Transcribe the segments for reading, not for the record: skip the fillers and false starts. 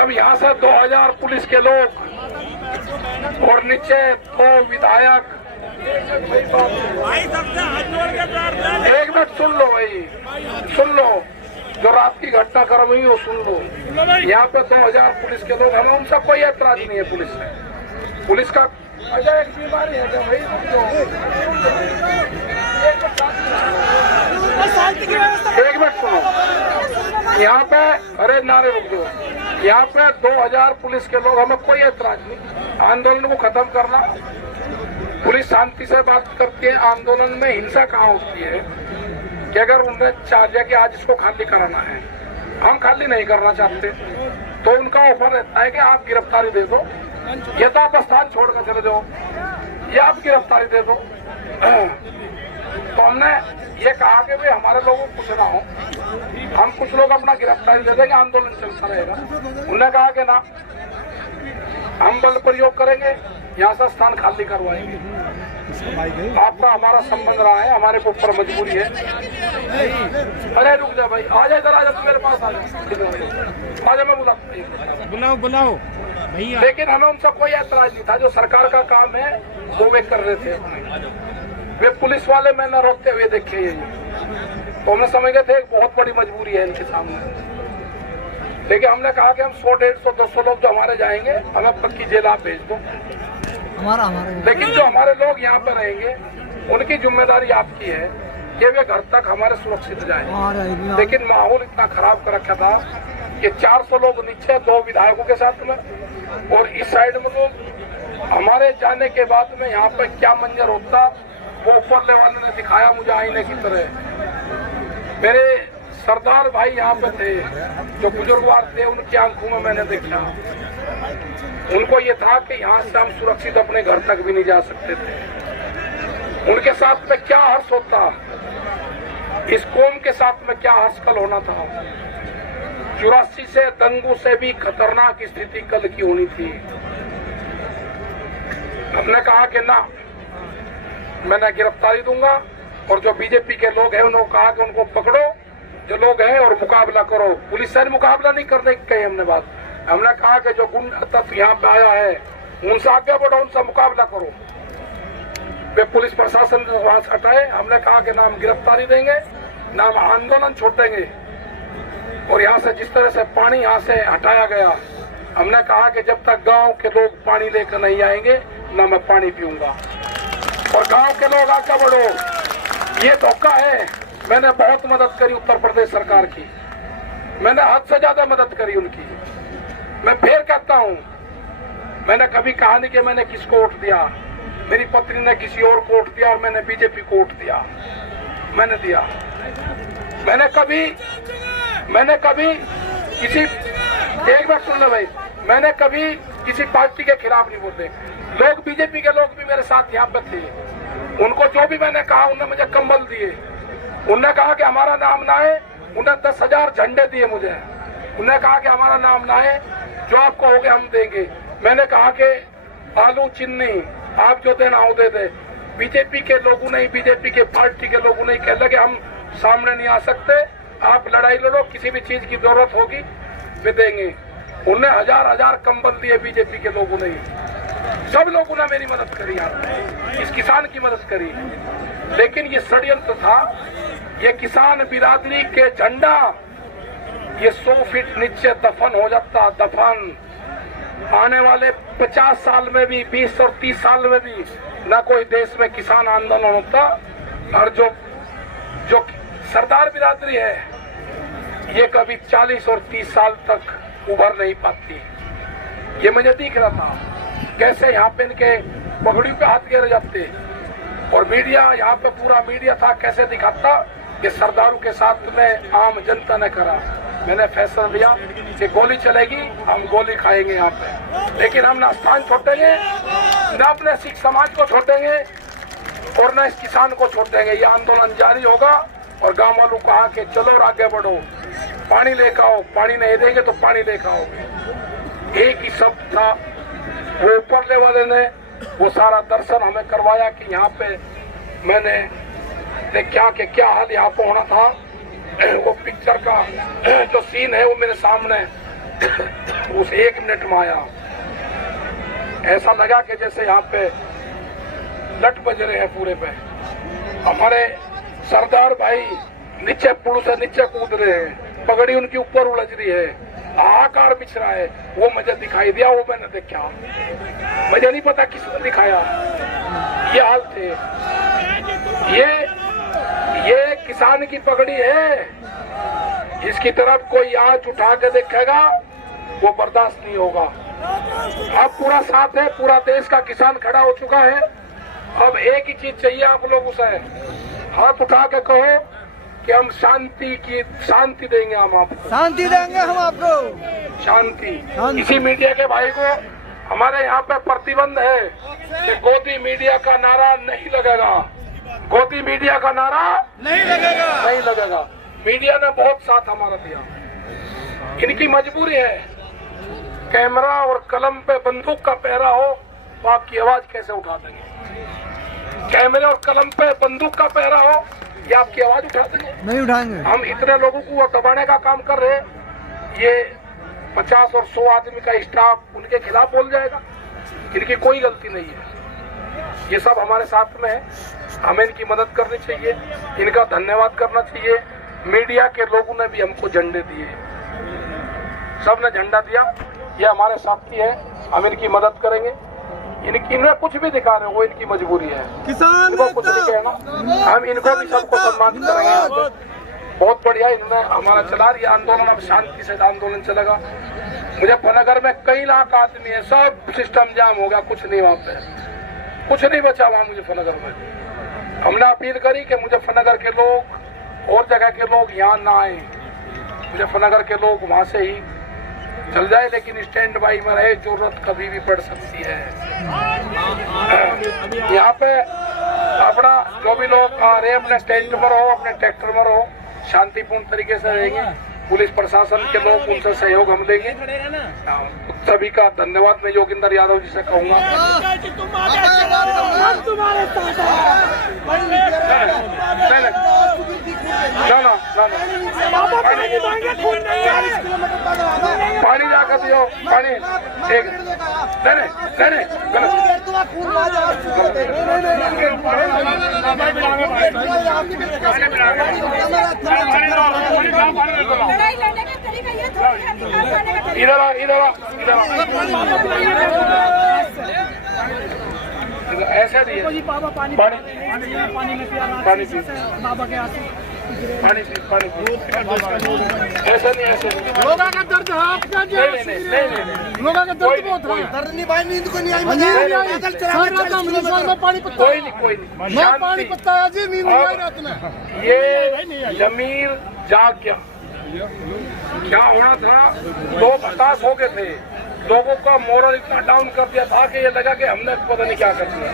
जब यहाँ से 2000 पुलिस के लोग और नीचे 2 विधायक, एक मिनट सुन लो भाई, सुन लो, जो रात की घटनाक्रम हुई वो सुन लो। यहाँ पे 2000 पुलिस के लोग, हमें उनसे कोई ऐतराज नहीं है। पुलिस का अच्छा एक बीमारी है क्या भाई? एक मिनट सुनो, यहाँ पे अरे नारे रुक दो। यहाँ पे 2000 पुलिस के लोग, हमें कोई ऐतराज नहीं। आंदोलन को खत्म करना, पुलिस शांति से बात करती है। आंदोलन में हिंसा कहाँ होती है कि अगर उन्हें चाहिए कि आज इसको खाली कराना है, हम खाली नहीं करना चाहते तो उनका ऑफर रहता है कि आप गिरफ्तारी दे दो, या तो आप स्थान छोड़कर चले जाओ, या आप गिरफ्तारी दे दो। तो हमने ये कहा कि भाई हमारे लोगों को कुछ ना हो, हम कुछ लोग अपना गिरफ्तारी दे देंगे, आंदोलन चलता रहेगा। उन्होंने कहा कि ना, हम बल प्रयोग करेंगे, यहाँ से स्थान खाली करवाएंगे। आपका हमारा संबंध रहा है, हमारे को ऊपर मजबूरी है। अरे रुक जा भाई, आ जा इधर, आ जा, तू मेरे पास आ जा, मैं बुलाओ भैया। लेकिन हमें उनसे कोई ऐतराज नहीं था। जो सरकार का काम है वो वे कर रहे थे। वे पुलिस वाले मैंने रोकते हुए देखे ये, तो हमें समझ गए थे एक बहुत बड़ी मजबूरी है इनके सामने। लेकिन हमने कहा कि हम 100, 150, 200 लोग जो हमारे जाएंगे, हमें पक्की जेल आप भेज दो। लेकिन जो हमारे लोग यहाँ पर रहेंगे, उनकी जिम्मेदारी आपकी है कि वे घर तक हमारे सुरक्षित जाएं। लेकिन माहौल इतना खराब कर रखा था कि 400 लोग नीचे 2 विधायकों के साथ में, और इस साइड में लोग। हमारे जाने के बाद में यहाँ पर क्या मंजर होता वो ऊपर वाले ने दिखाया मुझे आईने की तरह। मेरे सरदार भाई यहाँ पे थे, जो बुजुर्गवार थे, उनकी आंखों में मैंने देखा। उनको ये था कि यहाँ से हम सुरक्षित अपने घर तक भी नहीं जा सकते थे। उनके साथ में क्या हर्ष होता, इस कौम के साथ में क्या हर्ष कल होना था। 84 से दंगों से भी खतरनाक स्थिति कल की होनी थी। हमने कहा कि ना, मैंने गिरफ्तारी दूंगा, और जो बीजेपी के लोग हैं उन्होंने कहा कि उनको पकड़ो जो लोग हैं और मुकाबला करो। पुलिस से मुकाबला नहीं करने की कही हमने बात। हमने कहा कि जो गुंडा तत्व यहाँ पे आया है उनसे आगे बढ़ो, उनसे मुकाबला करो। वे पुलिस प्रशासन वहां से हटाए। हमने कहा कि ना हम गिरफ्तारी देंगे, ना हम आंदोलन छोड़ेंगे। और यहाँ से जिस तरह से पानी यहाँ से हटाया गया, हमने कहा कि जब तक गांव के लोग पानी लेकर नहीं आएंगे ना मैं पानी पीऊंगा। और गांव के लोग आगे बढ़ो, ये धोखा है। मैंने बहुत मदद करी उत्तर प्रदेश सरकार की, मैंने हद से ज्यादा मदद करी उनकी। मैं फिर कहता हूँ, मैंने कभी कहा नहीं कि मैंने किसको वोट दिया। मेरी पत्नी ने किसी और को वोट दिया और मैंने बीजेपी को वोट दिया। मैंने दिया। मैंने कभी किसी, एक बार सुन लो भाई, मैंने कभी किसी पार्टी के खिलाफ नहीं बोलते। लोग, बीजेपी के लोग भी मेरे साथ यहाँ पे थे। उनको जो भी मैंने कहा, उन्होंने मुझे कंबल दिए। उन्होंने कहा कि हमारा नाम ना है, उन्हें 10,000 झंडे दिए मुझे। उन्होंने कहा कि हमारा नाम ना है, जो आप कहोगे हम देंगे। मैंने कहा कि आलू चीनी आप जो देना हो दे दे। बीजेपी के लोगों ने, बीजेपी के पार्टी के लोगों ने कह लगे हम सामने नहीं आ सकते, आप लड़ाई लड़ो, किसी भी चीज की जरूरत होगी वे देंगे। उन्हें 1000 कंबल दिए बीजेपी के लोगों ने। सब लोगों ने मेरी मदद करी, इस किसान की मदद करी। लेकिन ये षड्यंत्र था। ये किसान बिरादरी के झंडा ये 100 फीट नीचे दफन हो जाता। दफन आने वाले 50 साल में भी, 20 और 30 साल में भी न कोई देश में किसान आंदोलन होता। और जो सरदार बिरादरी है ये कभी 40 और 30 साल तक उभर नहीं पाती। ये मुझे दिख रहा था कैसे यहाँ पे इनके पगड़ियों पे हाथ गिर जाते। और मीडिया, यहाँ पे पूरा मीडिया था, कैसे दिखाता कि सरदारों के साथ में आम जनता ने करा। मैंने फैसला लिया कि गोली चलेगी, हम गोली खाएंगे यहाँ पे। लेकिन हम ना स्थान छोड़ेंगे, न अपने सिख समाज को छोड़ेंगे और न इस किसान को छोड़ेंगे। ये आंदोलन जारी होगा। और गांव वालों को कहा कि चलो और आगे बढ़ो, पानी लेकर आओ, पानी नहीं देंगे तो पानी लेकर आओगे। एक ही शब्द था। वो ऊपरले वाले ने वो सारा दर्शन हमें करवाया कि यहाँ पे मैंने क्या हाल यहाँ पे होना था। वो पिक्चर का जो सीन है वो मेरे सामने उस 1 मिनट में आया, ऐसा लगा कि जैसे यहाँ पे लट बज रहे हैं पूरे पे। हमारे सरदार भाई नीचे पुल से नीचे कूद रहे हैं, पगड़ी उनके ऊपर उलझ रही है, हाहाकार बिछ रहा है। वो मुझे दिखाई दिया, वो मैंने देखा, मुझे नहीं पता किसने दिखाया। ये हाल थे। ये किसान की पगड़ी है, इसकी तरफ कोई आंच उठा के देखेगा वो बर्दाश्त नहीं होगा। अब पूरा साथ है, पूरा देश का किसान खड़ा हो चुका है। अब एक ही चीज चाहिए आप लोगों से, हाथ उठा के कहो कि हम शांति देंगे, हम आपको शांति देंगे, हम आपको शांति। इसी मीडिया के भाई को हमारे यहाँ पे प्रतिबंध है कि गोदी मीडिया का नारा नहीं लगेगा, गोदी मीडिया का नारा नहीं लगेगा। मीडिया ने बहुत साथ हमारा दिया, इनकी मजबूरी है। कैमरा और कलम पे बंदूक का पहरा हो तो आपकी आवाज कैसे उठा देंगे? कैमरे और कलम पे बंदूक का पहरा हो, ये आपकी आवाज उठा देंगे? नहीं उठाएंगे। हम इतने लोगों को दबाने का काम कर रहे हैं, ये 50 और 100 आदमी का स्टाफ उनके खिलाफ बोल जाएगा? इनकी कोई गलती नहीं है, ये सब हमारे साथ में है। हमें इनकी मदद करनी चाहिए, इनका धन्यवाद करना चाहिए। मीडिया के लोगों ने भी हमको झंडे दिए, सबने झंडा दिया, ये हमारे साथी है, हम इनकी मदद करेंगे। इन्हें कुछ भी दिखा रहे हो, वो इनकी मजबूरी है, किसान इनको कुछ नहीं कहना। हम इनको भी सबको सम्मानित करेंगे। बहुत बढ़िया इन्होंने हमारा चला रही आंदोलन, अब शांति से आंदोलन चलेगा। मुजफ्फरनगर में कई लाख आदमी है, सब सिस्टम जाम हो गया, कुछ नहीं, वहाँ पे कुछ नहीं बचा वहाँ मुजफ्फरनगर में। हमने अपील करी कि मुजफ्फरनगर के लोग और जगह के लोग यहाँ ना आए, मुजफ्फरनगर के लोग वहाँ से ही चल जाए, लेकिन स्टैंड बाई में रहे, जरूरत कभी भी पड़ सकती है। यहाँ पे अपना जो भी लोग आ रहे अपने टेंट में रहो, अपने ट्रैक्टर में रहो, शांतिपूर्ण तरीके से रहेंगे। पुलिस प्रशासन के लोग, उनसे सहयोग हम लेंगे। सभी का धन्यवाद मैं योगिंदर यादव जी से कहूँगा। पानी जाकर दियो, पानी एक नहीं इधर ऐसे दिए पानी ऐसा नहीं, ऐसे लोगों का दर्द है आपका, नहीं लोगों का दर्द बहुत है। दर्द नहीं भाई, नींद को नहीं आई, कोई नहीं पानी पत्ता है जी, नींद नहीं आई रात में। ये जमीर जाग क्या होना था, 2 हताश हो गए थे, लोगों का मोरल इतना डाउन कर दिया था कि ये लगा कि हमने पता नहीं क्या कर दिया।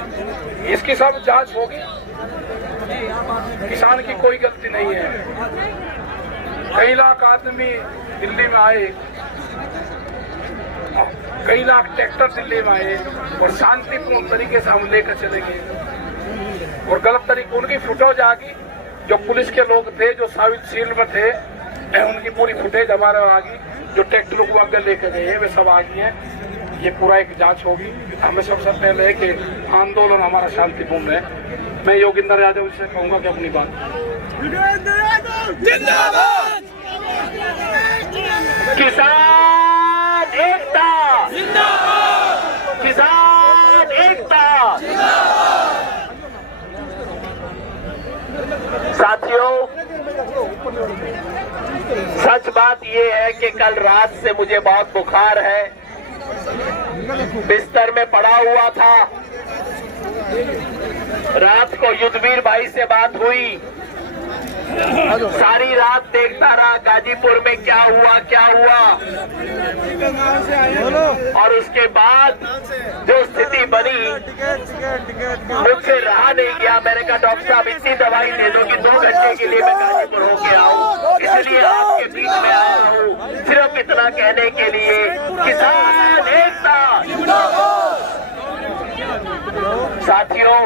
इसकी सब जांच होगी, किसान की कोई गलती नहीं है। कई लाख आदमी दिल्ली में आए, कई लाख ट्रैक्टर दिल्ली में आए और शांतिपूर्ण तरीके से हम लेकर चले गए। और गलत तरीके उनकी फुटेज आ गई, जो पुलिस के लोग थे, जो शील्ड में थे, उनकी पूरी फुटेज हमारे आ गई। जो ट्रैक्टर को आगे लेकर गए वे सब आ गई है। ये पूरा एक जांच होगी। हमें सबसे पहले है कि आंदोलन हमारा शांतिपूर्ण है। मैं योगिंदर यादव से कहूँगा कि अपनी बात जिंदाबाद, किसान एकता जिंदाबाद, किसान एकता। साथियों, सच बात ये है कि कल रात से मुझे बहुत बुखार है, बिस्तर में पड़ा हुआ था। रात को युद्धवीर भाई से बात हुई, सारी रात देखता रहा गाजीपुर में क्या हुआ और उसके बाद जो स्थिति बनी मुझसे रहा नहीं गया। मैंने कहा डॉक्टर साहब इतनी दवाई दे दो कि 2 घंटे के लिए मैं गाजीपुर होके आऊं, इसलिए आपके बीच में आया हूं सिर्फ इतना कहने के लिए, किसान एकता। साथियों,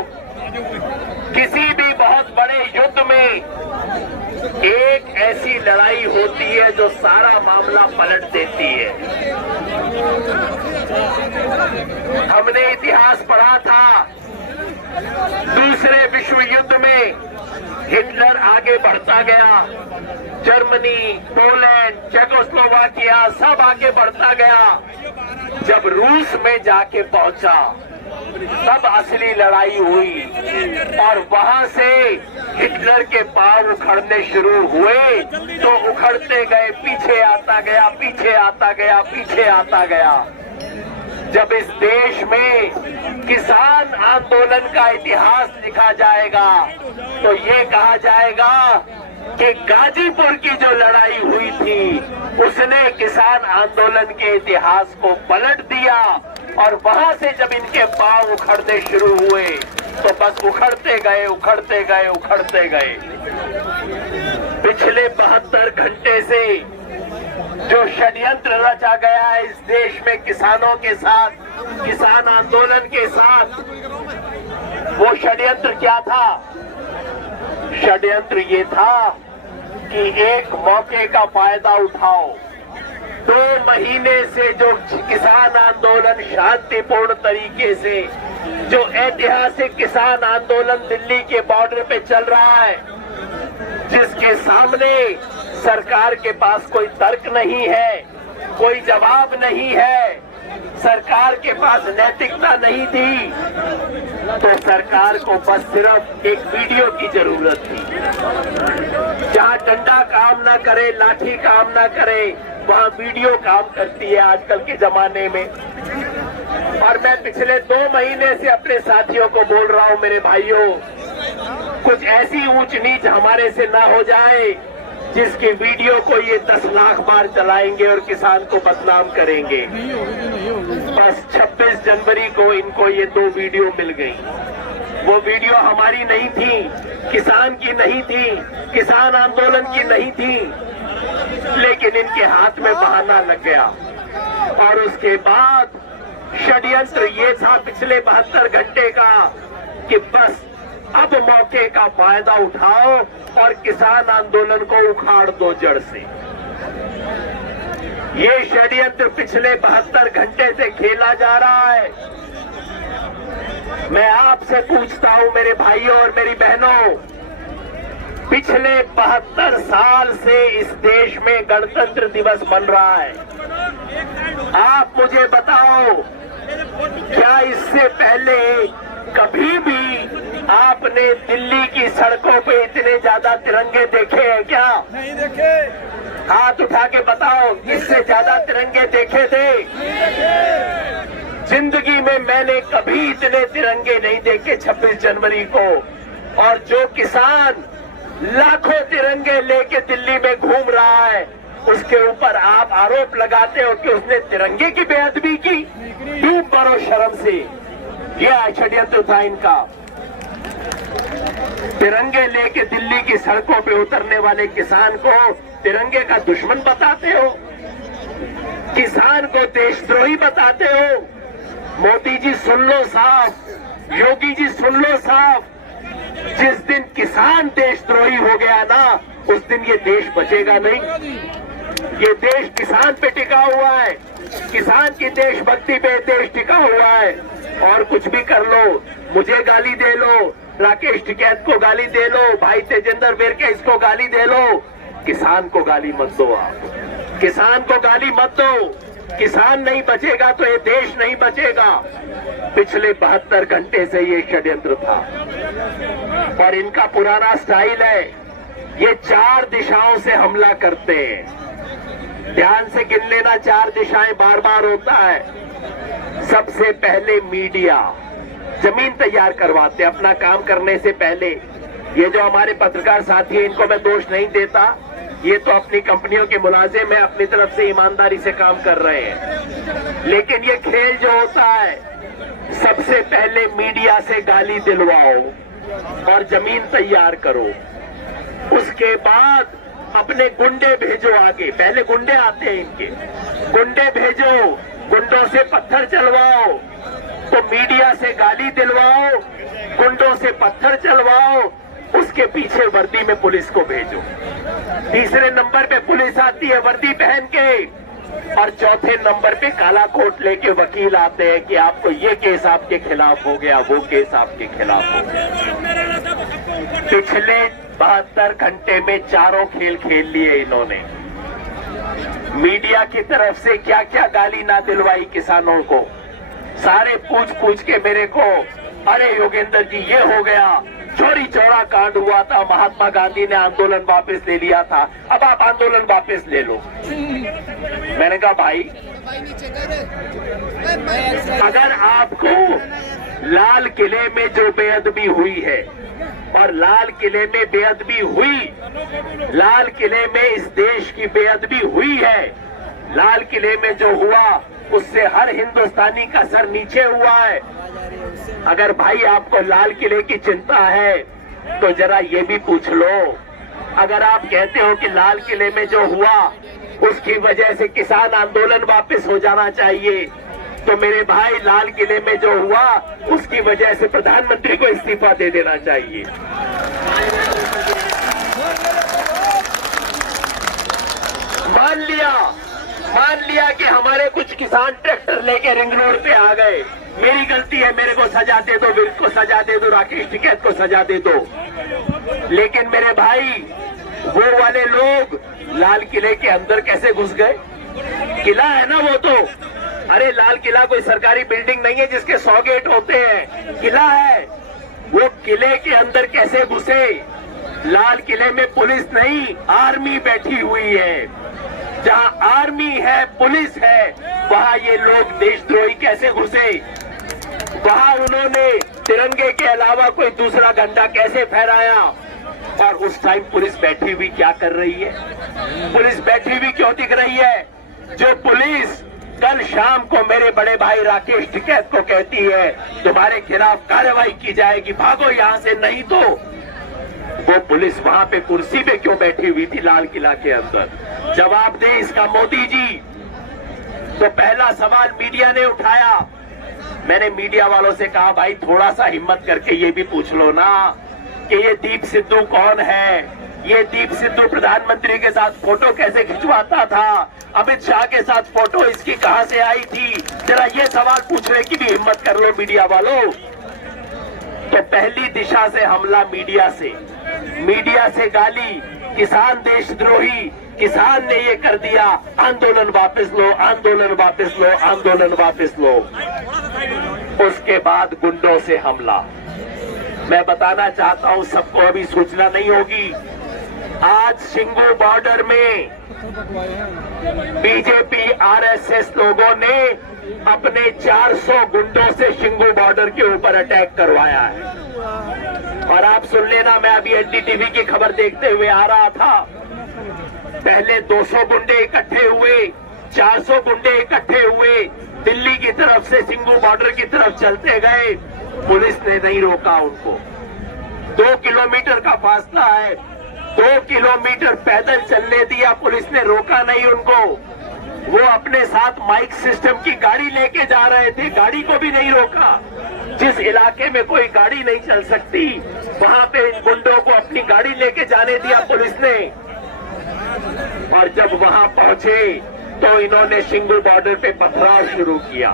किसी भी बहुत बड़े युद्ध में एक ऐसी लड़ाई होती है जो सारा मामला पलट देती है। हमने इतिहास पढ़ा था, दूसरे विश्व युद्ध में हिटलर आगे बढ़ता गया, जर्मनी, पोलैंड, चेकोस्लोवाकिया सब आगे बढ़ता गया। जब रूस में जाके पहुंचा तब असली लड़ाई हुई और वहां से हिटलर के पांव उखड़ने शुरू हुए तो उखड़ते गए, पीछे आता गया, पीछे आता गया, पीछे आता गया। जब इस देश में किसान आंदोलन का इतिहास लिखा जाएगा तो ये कहा जाएगा कि गाजीपुर की जो लड़ाई हुई थी उसने किसान आंदोलन के इतिहास को पलट दिया और वहां से जब इनके पांव उखड़ने शुरू हुए तो बस उखड़ते गए, उखड़ते गए, उखड़ते गए। पिछले 72 घंटे से जो षड्यंत्र रचा गया है इस देश में किसानों के साथ, किसान आंदोलन के साथ, वो षड्यंत्र क्या था? षड्यंत्र ये था कि एक मौके का फायदा उठाओ। 2 महीने से जो किसान आंदोलन शांतिपूर्ण तरीके से, जो ऐतिहासिक किसान आंदोलन दिल्ली के बॉर्डर पे चल रहा है, जिसके सामने सरकार के पास कोई तर्क नहीं है, कोई जवाब नहीं है, सरकार के पास नैतिकता नहीं थी, तो सरकार को बस सिर्फ एक वीडियो की जरूरत थी। जहां डंडा काम ना करे, लाठी काम ना करे, वहां वीडियो काम करती है आजकल के जमाने में। और मैं पिछले 2 महीने से अपने साथियों को बोल रहा हूं, मेरे भाइयों, कुछ ऐसी ऊंच नीच हमारे से ना हो जाए जिसकी वीडियो को ये 10 लाख बार चलाएंगे और किसान को बदनाम करेंगे। बस 26 जनवरी को इनको ये 2 वीडियो मिल गई। वो वीडियो हमारी नहीं थी, किसान की नहीं थी, किसान आंदोलन की नहीं थी, लेकिन इनके हाथ में बहाना लग गया। और उसके बाद षड्यंत्र ये था पिछले 72 घंटे का कि बस अब मौके का फायदा उठाओ और किसान आंदोलन को उखाड़ दो जड़ से। ये षड्यंत्र पिछले 72 घंटे से खेला जा रहा है। मैं आपसे पूछता हूं मेरे भाइयों और मेरी बहनों, पिछले 72 साल से इस देश में गणतंत्र दिवस मन रहा है। आप मुझे बताओ, क्या इससे पहले कभी भी आपने दिल्ली की सड़कों पे इतने ज्यादा तिरंगे देखे हैं क्या? नहीं देखे। हाथ उठा के बताओ, इससे ज्यादा तिरंगे देखे थे? जिंदगी में मैंने कभी इतने तिरंगे नहीं देखे 26 जनवरी को। और जो किसान लाखों तिरंगे लेके दिल्ली में घूम रहा है, उसके ऊपर आप आरोप लगाते हो कि उसने तिरंगे की बेअदबी की। डूब मरो शर्म से। यह षड्यंत्र था इनका। तिरंगे लेके दिल्ली की सड़कों पे उतरने वाले किसान को तिरंगे का दुश्मन बताते हो, किसान को देशद्रोही बताते हो। मोदी जी सुन लो साफ, योगी जी सुन लो साफ, जिस दिन किसान देशद्रोही हो गया ना, उस दिन ये देश बचेगा नहीं। ये देश किसान पे टिका हुआ है, किसान की देशभक्ति पे देश टिका हुआ है। और कुछ भी कर लो, मुझे गाली दे लो, राकेश टिकैत को गाली दे लो, भाई तेजेंद्र विर्क इसको गाली दे लो, किसान को गाली मत दो। आप किसान को गाली मत दो। किसान नहीं बचेगा तो ये देश नहीं बचेगा। पिछले 72 घंटे से ये षड्यंत्र था और इनका पुराना स्टाइल है, ये 4 दिशाओं से हमला करते हैं। ध्यान से गिन लेना, 4 दिशाएं बार बार होता है। सबसे पहले मीडिया जमीन तैयार करवाते अपना काम करने से पहले। ये जो हमारे पत्रकार साथी हैं, इनको मैं दोष नहीं देता, ये तो अपनी कंपनियों के मुलाजिम है, अपनी तरफ से ईमानदारी से काम कर रहे हैं। लेकिन ये खेल जो होता है, सबसे पहले मीडिया से गाली दिलवाओ और जमीन तैयार करो। उसके बाद अपने गुंडे भेजो आगे। पहले गुंडे आते हैं इनके, गुंडे भेजो, गुंडों से पत्थर चलवाओ, तो मीडिया से गाली दिलवाओ गुंडों से पत्थर चलवाओ, उसके पीछे वर्दी में पुलिस को भेजो। तीसरे नंबर पे पुलिस आती है वर्दी पहन के, और चौथे नंबर पे काला कोट लेके वकील आते हैं कि आपको ये केस आपके खिलाफ हो गया, वो केस आपके खिलाफ हो गया। पिछले 72 घंटे में चारों खेल खेल लिए इन्होंने। मीडिया की तरफ से क्या क्या गाली ना दिलवाई किसानों को। सारे पूछ पूछ के मेरे को, अरे योगेंद्र जी ये हो गया, चोरी चोरा कांड हुआ था, महात्मा गांधी ने आंदोलन वापस ले लिया था, अब आप आंदोलन वापस ले लो। मैंने कहा भाई, अगर आपको लाल किले में जो बेअदबी हुई है, और लाल किले में बेअदबी हुई, लाल किले में इस देश की बेअदबी हुई है, लाल किले में जो हुआ उससे हर हिंदुस्तानी का सर नीचे हुआ है। अगर भाई आपको लाल किले की चिंता है तो जरा ये भी पूछ लो, अगर आप कहते हो कि लाल किले में जो हुआ उसकी वजह से किसान आंदोलन वापस हो जाना चाहिए, तो मेरे भाई लाल किले में जो हुआ उसकी वजह से प्रधानमंत्री को इस्तीफा दे देना चाहिए। मान लिया कि हमारे कुछ किसान ट्रैक्टर लेके रिंग रोड पे आ गए, मेरी गलती है, मेरे को सजा दे दो, विल को सजा दे दो, राकेश टिकैत को सजा दे दो। लेकिन मेरे भाई वो वाले लोग लाल किले के अंदर कैसे घुस गए? किला है ना वो तो, अरे लाल किला कोई सरकारी बिल्डिंग नहीं है जिसके 100 गेट होते हैं, किला है। वो किले के अंदर कैसे घुसे? लाल किले में पुलिस नहीं, आर्मी बैठी हुई है। जहां आर्मी है, पुलिस है, वहां ये लोग देशद्रोही कैसे घुसे? वहां उन्होंने तिरंगे के अलावा कोई दूसरा झंडा कैसे फहराया? और उस टाइम पुलिस बैठी हुई क्या कर रही है? पुलिस बैठी हुई क्यों दिख रही है? जो पुलिस कल शाम को मेरे बड़े भाई राकेश टिकैत को कहती है तुम्हारे खिलाफ कार्रवाई की जाएगी, भागो यहां से, नहीं तो वो पुलिस वहां पे कुर्सी पे क्यों बैठी हुई थी लाल किला के अंदर? जवाब दे इसका मोदी जी। तो पहला सवाल मीडिया ने उठाया। मैंने मीडिया वालों से कहा भाई थोड़ा सा हिम्मत करके ये भी पूछ लो ना कि ये दीप सिद्धू कौन है? ये दीप सिद्धू प्रधानमंत्री के साथ फोटो कैसे खिंचवाता था? अमित शाह के साथ फोटो इसकी कहां से आई थी? जरा ये सवाल पूछने की भी हिम्मत कर लो मीडिया वालों। तो पहली दिशा से हमला मीडिया से गाली, किसान देशद्रोही, किसान ने ये कर दिया, आंदोलन वापस लो, आंदोलन वापस लो, आंदोलन वापस लो। उसके बाद गुंडों से हमला। मैं बताना चाहता हूं सबको, अभी सूचना नहीं होगी, आज शिंगू बॉर्डर में बीजेपी आरएसएस लोगों ने अपने 400 गुंडों से शिंगू बॉर्डर के ऊपर अटैक करवाया है। और आप सुन लेना, मैं अभी एनडीटीवी की खबर देखते हुए आ रहा था। पहले 200 गुंडे इकट्ठे हुए, 400 गुंडे इकट्ठे हुए, दिल्ली की तरफ से शिंगू बॉर्डर की तरफ चलते गए, पुलिस ने नहीं रोका उनको। 2 किलोमीटर का फासला है, 2 किलोमीटर पैदल चलने दिया, पुलिस ने रोका नहीं उनको। वो अपने साथ माइक सिस्टम की गाड़ी लेके जा रहे थे, गाड़ी को भी नहीं रोका। जिस इलाके में कोई गाड़ी नहीं चल सकती वहां पे इन गुंडों को अपनी गाड़ी लेके जाने दिया पुलिस ने। और जब वहां पहुंचे तो इन्होंने शिंगू बॉर्डर पे पथराव शुरू किया।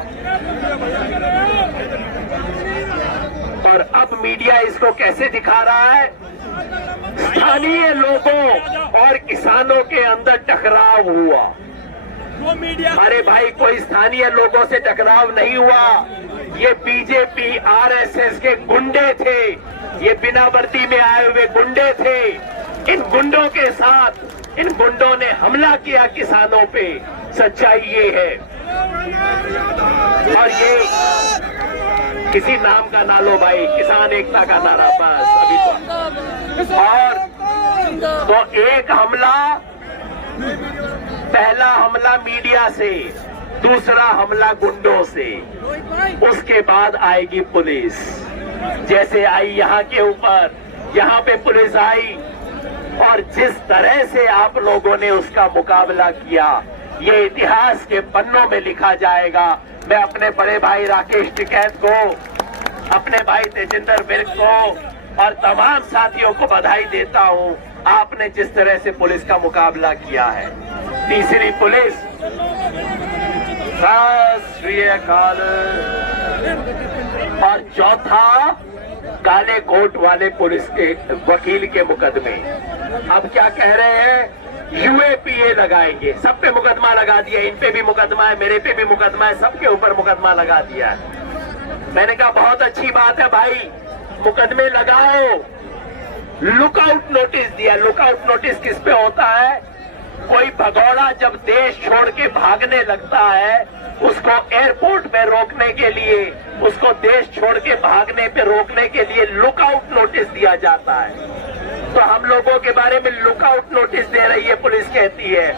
और अब मीडिया इसको कैसे दिखा रहा है? स्थानीय लोगों और किसानों के अंदर टकराव हुआ। अरे भाई, कोई स्थानीय लोगों से टकराव नहीं हुआ, ये बीजेपी आरएसएस के गुंडे थे, ये बिना वर्दी में आए हुए गुंडे थे। इन गुंडों के साथ इन गुंडों ने हमला किया किसानों पे, सच्चाई ये है। और ये किसी नाम का ना लो भाई, किसान एकता का नारा बस अभी तो। और तो एक हमला, पहला हमला मीडिया से, दूसरा हमला गुंडों से, उसके बाद आएगी पुलिस। जैसे आई यहाँ के ऊपर, यहाँ पे पुलिस आई, और जिस तरह से आप लोगों ने उसका मुकाबला किया, ये इतिहास के पन्नों में लिखा जाएगा। मैं अपने बड़े भाई राकेश टिकैत को अपने भाई तेजिंदर विर्क को और तमाम साथियों को बधाई देता हूं। आपने जिस तरह से पुलिस का मुकाबला किया है। तीसरी पुलिस, सत श्री अकाल। और चौथा, काले कोट वाले पुलिस के वकील के मुकदमे। अब क्या कह रहे हैं? यूएपीए लगाएंगे, सब पे मुकदमा लगा दिया। इन पे भी मुकदमा है, मेरे पे भी मुकदमा है, सबके ऊपर मुकदमा लगा दिया है। मैंने कहा बहुत अच्छी बात है भाई, मुकदमे लगाओ। लुकआउट नोटिस दिया। लुकआउट नोटिस किस पे होता है? कोई भगौड़ा जब देश छोड़ के भागने लगता है, उसको एयरपोर्ट पे रोकने के लिए, उसको देश छोड़ के भागने पे रोकने के लिए लुकआउट नोटिस दिया जाता है। तो हम लोगों के बारे में लुकआउट नोटिस दे रही है पुलिस, कहती है।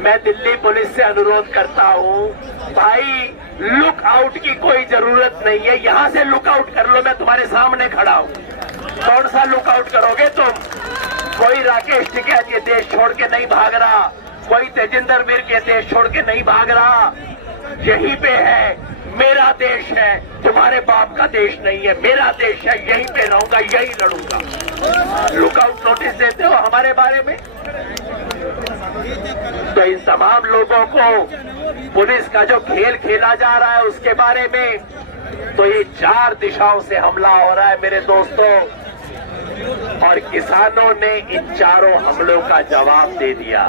मैं दिल्ली पुलिस से अनुरोध करता हूँ, भाई लुकआउट की कोई जरूरत नहीं है। यहाँ से लुकआउट कर लो, मैं तुम्हारे सामने खड़ा हूँ। कौन सा लुकआउट करोगे तुम? कोई राकेश टिकैत ये देश छोड़ के नहीं भाग रहा, कोई तेजिंदर विर्क ये देश छोड़ के नहीं भाग रहा। यहीं पे है, मेरा देश है, तुम्हारे बाप का देश नहीं है, मेरा देश है, यहीं पे रहूंगा, यहीं लड़ूंगा। लुकआउट नोटिस देते हो हमारे बारे में। तो इन तमाम लोगों को पुलिस का जो खेल खेला जा रहा है उसके बारे में, तो ये 4 दिशाओं से हमला हो रहा है मेरे दोस्तों, और किसानों ने इन चारों हमलों का जवाब दे दिया।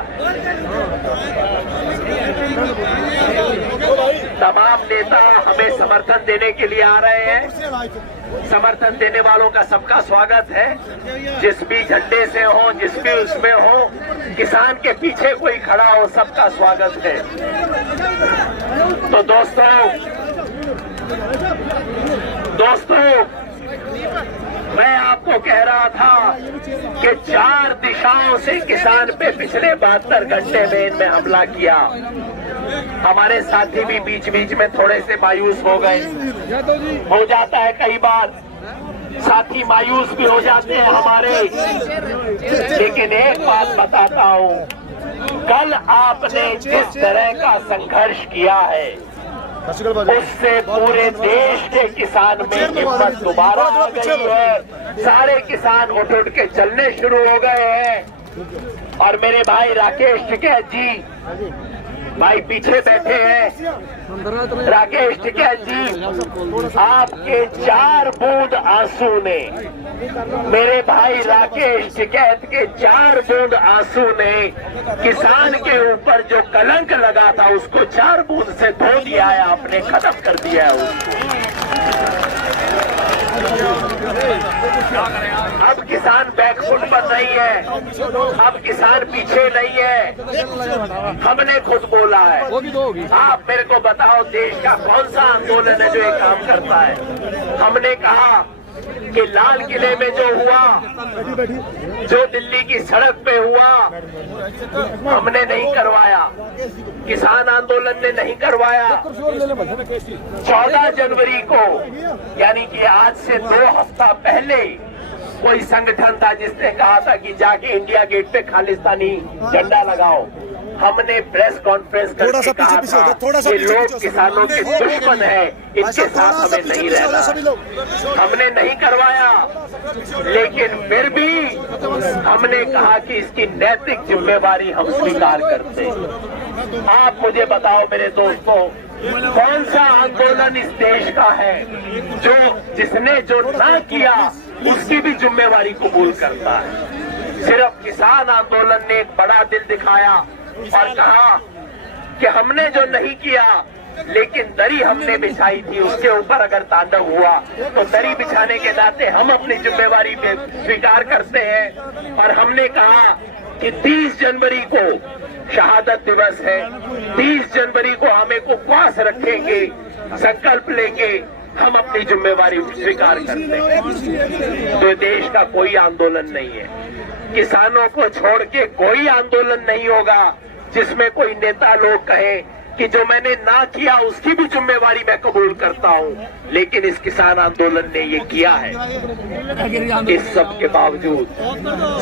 तमाम नेता हमें समर्थन देने के लिए आ रहे हैं। समर्थन देने वालों का सबका स्वागत है। जिस भी झंडे से हो, जिस भी उसमें हो, किसान के पीछे कोई खड़ा हो, सबका स्वागत है। तो दोस्तों मैं आपको कह रहा था कि 4 दिशाओं से किसान पे पिछले 72 घंटे में इनमें हमला किया। हमारे साथी भी बीच बीच में थोड़े से मायूस हो गए। हो जाता है कई बार, साथी मायूस भी हो जाते हैं हमारे। लेकिन एक बात बताता हूँ, कल आपने जिस तरह का संघर्ष किया है, उससे पूरे देश के किसान में हिम्मत दोबारा आ गई है। सारे किसान उठ उठ के चलने शुरू हो गए हैं। और मेरे भाई राकेश टिकैत जी, भाई पीछे बैठे हैं, राकेश टिकैत जी, आपके 4 बूंद आंसू ने, मेरे भाई राकेश टिकैत के 4 बूंद आंसू ने किसान के ऊपर जो कलंक लगा था उसको 4 बूंद से धो दिया है आपने, खत्म कर दिया है उसको। अब किसान बैकफुट पर नहीं है, अब किसान पीछे नहीं है। हमने खुद बोला है। आप मेरे को बताओ, देश का कौन सा आंदोलन है जो ये काम करता है? हमने कहा कि लाल किले में जो हुआ, जो दिल्ली की सड़क पे हुआ, हमने नहीं करवाया, किसान आंदोलन ने नहीं करवाया। 14 जनवरी को, यानी कि आज से 2 हफ्ता पहले, कोई संगठन था जिसने कहा था कि जाके इंडिया गेट पे खालिस्तानी झंडा लगाओ। हमने प्रेस कॉन्फ्रेंस करके कहा था कि लोग किसानों के दुश्मन हैं, इनके साथ हमें नहीं रहना। हमने नहीं करवाया, लेकिन फिर भी हमने कहा कि इसकी नैतिक जिम्मेवारी हम स्वीकार करते हैं। आप मुझे बताओ मेरे दोस्तों, कौन सा आंदोलन इस देश का है जो जिसने जो ना किया उसकी भी जिम्मेवारी कबूल करता है? सिर्फ किसान आंदोलन ने एक बड़ा दिल दिखाया और कहा कि हमने जो नहीं किया, लेकिन दरी हमने बिछाई थी, उसके ऊपर अगर तांडव हुआ तो दरी बिछाने के नाते हम अपनी जिम्मेवारी स्वीकार करते हैं। और हमने कहा कि 30 जनवरी को शहादत दिवस है, 30 जनवरी को हम एक उपवास रखेंगे, संकल्प लेंगे, हम अपनी जिम्मेवारी स्वीकार करते हैं। तो देश का कोई आंदोलन नहीं है, किसानों को छोड़ के कोई आंदोलन नहीं होगा जिसमें कोई नेता लोग कहें कि जो मैंने ना किया उसकी भी जिम्मेवारी मैं कबूल करता हूं। लेकिन इस किसान आंदोलन ने ये किया है। इस सब के बावजूद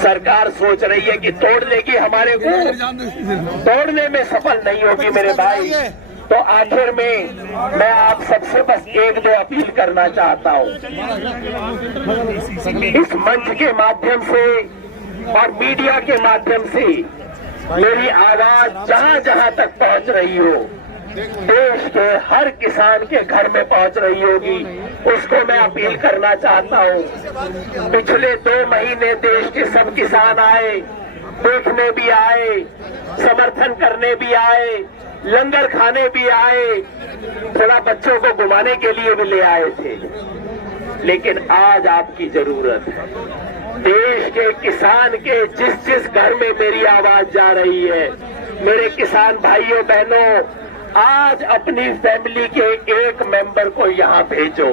सरकार सोच रही है कि तोड़ लेगी हमारे को, तोड़ने में सफल नहीं होगी मेरे भाई। तो आखिर में मैं आप सबसे बस एक दो अपील करना चाहता हूँ। इस मंच के माध्यम से और मीडिया के माध्यम से मेरी आवाज जहाँ जहाँ तक पहुँच रही हो, देश के हर किसान के घर में पहुँच रही होगी, उसको मैं अपील करना चाहता हूँ। पिछले 2 महीने देश के सब किसान आए, देखने भी आए, समर्थन करने भी आए, लंगर खाने भी आए, थोड़ा बच्चों को घुमाने के लिए भी ले आए थे। लेकिन आज आपकी जरूरत है, देश के किसान के जिस जिस घर में मेरी आवाज जा रही है, मेरे किसान भाइयों बहनों, आज अपनी फैमिली के एक मेंबर को यहाँ भेजो।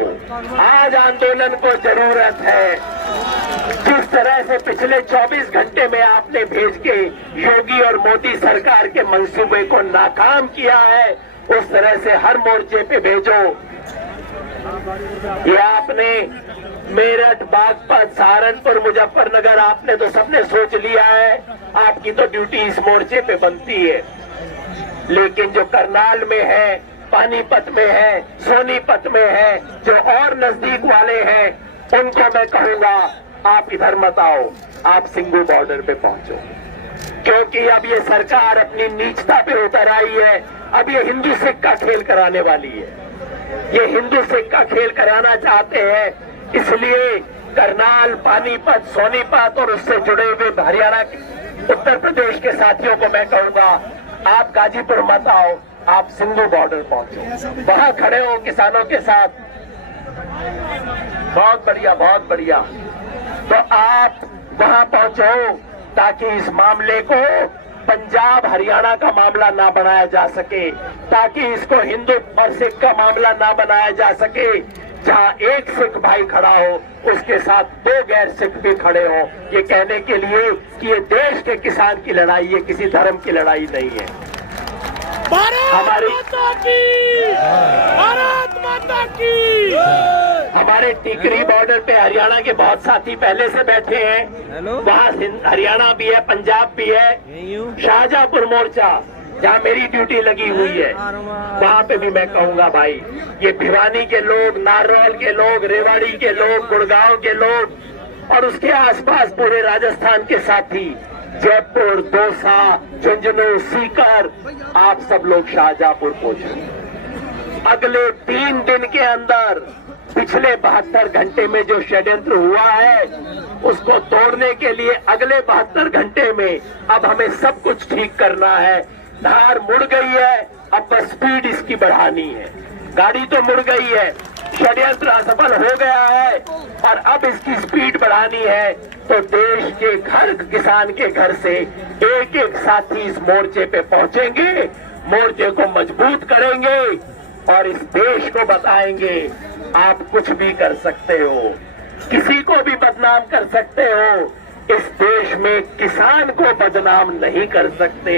आज आंदोलन को जरूरत है। जिस तरह से पिछले 24 घंटे में आपने भेज के योगी और मोदी सरकार के मंसूबे को नाकाम किया है, उस तरह से हर मोर्चे पे भेजो। ये आपने मेरठ, बागपत, सहारनपुर, मुजफ्फरनगर आपने तो सबने सोच लिया है, आपकी तो ड्यूटी इस मोर्चे पे बनती है। लेकिन जो करनाल में है, पानीपत में है, सोनीपत में है, जो और नजदीक वाले हैं, उनको मैं कहूंगा आप इधर मत आओ, आप सिंगू बॉर्डर पे पहुंचो। क्योंकि अब ये सरकार अपनी नीचता पे उतर आई है। अब ये हिंदू सिक्का खेल कराने वाली है। ये हिंदू सिक्का खेल कराना चाहते हैं, इसलिए करनाल, पानीपत, सोनीपत और उससे जुड़े हुए हरियाणा, उत्तर प्रदेश के साथियों को मैं कहूंगा आप गाजीपुर मत आओ, आप सिंगू बॉर्डर पहुंचो, वहां खड़े हो किसानों के साथ। बहुत बढ़िया, बहुत बढ़िया। तो आप वहां पहुंचो ताकि इस मामले को पंजाब हरियाणा का मामला ना बनाया जा सके, ताकि इसको हिंदू और सिख का मामला ना बनाया जा सके। जहां एक सिख भाई खड़ा हो, उसके साथ 2 गैर सिख भी खड़े हो, ये कहने के लिए कि ये देश के किसान की लड़ाई है, किसी धर्म की लड़ाई नहीं है। हमारे टिकरी बॉर्डर पे हरियाणा के बहुत साथी पहले से बैठे हैं। वहाँ हरियाणा भी है, पंजाब भी है। शाहजहांपुर मोर्चा जहाँ मेरी ड्यूटी लगी हुई है, वहाँ पे भी मैं कहूँगा भाई, ये भिवानी के लोग, नारनौल के लोग, रेवाड़ी के लोग, गुड़गांव के लोग और उसके आसपास पूरे राजस्थान के साथी, जयपुर, दौसा, झुंझुनू, सीकर, आप सब लोग शाहजहांपुर पहुंचे। अगले 3 दिन के अंदर पिछले 72 घंटे में जो षड्यंत्र हुआ है, उसको तोड़ने के लिए अगले 72 घंटे में अब हमें सब कुछ ठीक करना है। धार मुड़ गई है, अब बस स्पीड इसकी बढ़ानी है। गाड़ी तो मुड़ गई है, षड्यंत्र असफल हो गया है और अब इसकी स्पीड बढ़ानी है। तो देश के हर किसान के घर से एक एक साथी इस मोर्चे पे पहुंचेंगे, मोर्चे को मजबूत करेंगे और इस देश को बताएंगे आप कुछ भी कर सकते हो, किसी को भी बदनाम कर सकते हो। इस देश में किसान को बदनाम नहीं कर सकते,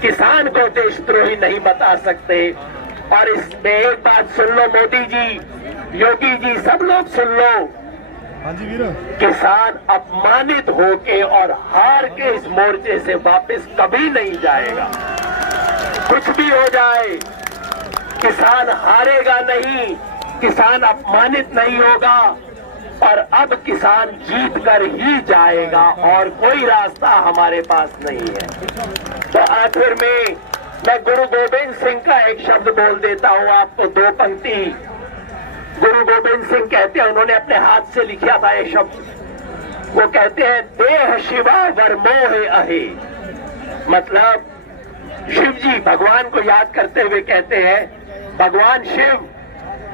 किसान को देशद्रोही नहीं बता सकते। और इसमें एक बात सुन लो मोदी जी, योगी जी, सब लोग सुन लो, किसान अपमानित होके और हार के इस मोर्चे से वापस कभी नहीं जाएगा। कुछ भी हो जाए, किसान हारेगा नहीं, किसान अपमानित नहीं होगा और अब किसान जीत कर ही जाएगा और कोई रास्ता हमारे पास नहीं है। तो आखिर में मैं गुरु गोविंद सिंह का एक शब्द बोल देता हूँ आपको, 2 पंक्ति। गुरु गोविंद सिंह कहते हैं, उन्होंने अपने हाथ से लिखा था ये शब्द। वो कहते हैं, देह शिवा वर मोह अहे। मतलब शिव जी भगवान को याद करते हुए कहते हैं, भगवान शिव,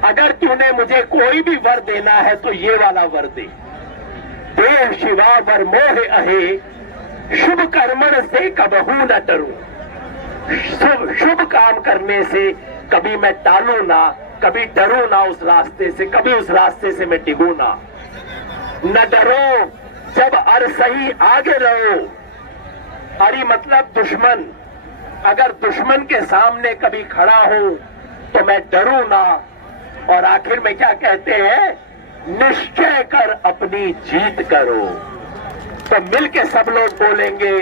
अगर तूने मुझे कोई भी वर देना है तो ये वाला वर दे। देह शिवा वर मोह अहे, शुभ कर्मण से कबहू न डरूं। शुभ काम करने से कभी मैं टालू ना, कभी डरू ना उस रास्ते से, कभी उस रास्ते से मैं डिगू ना। न डरो जब अर सही आगे रहो। अरी मतलब दुश्मन, अगर दुश्मन के सामने कभी खड़ा हो तो मैं डरू ना। और आखिर में क्या कहते हैं, निश्चय कर अपनी जीत करो। तो मिलके सब लोग बोलेंगे,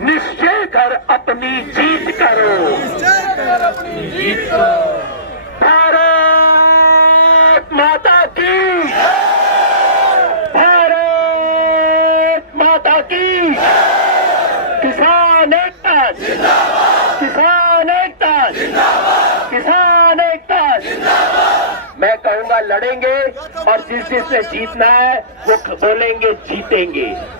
निश्चय कर अपनी जीत करो। भारत माता की, भारत माता की। किसान एकता जिंदाबाद, किसान एकता जिंदाबाद, किसान एकता जिंदाबाद। मैं कहूंगा लड़ेंगे और जिसने जीतना है वो बोलेंगे जीतेंगे।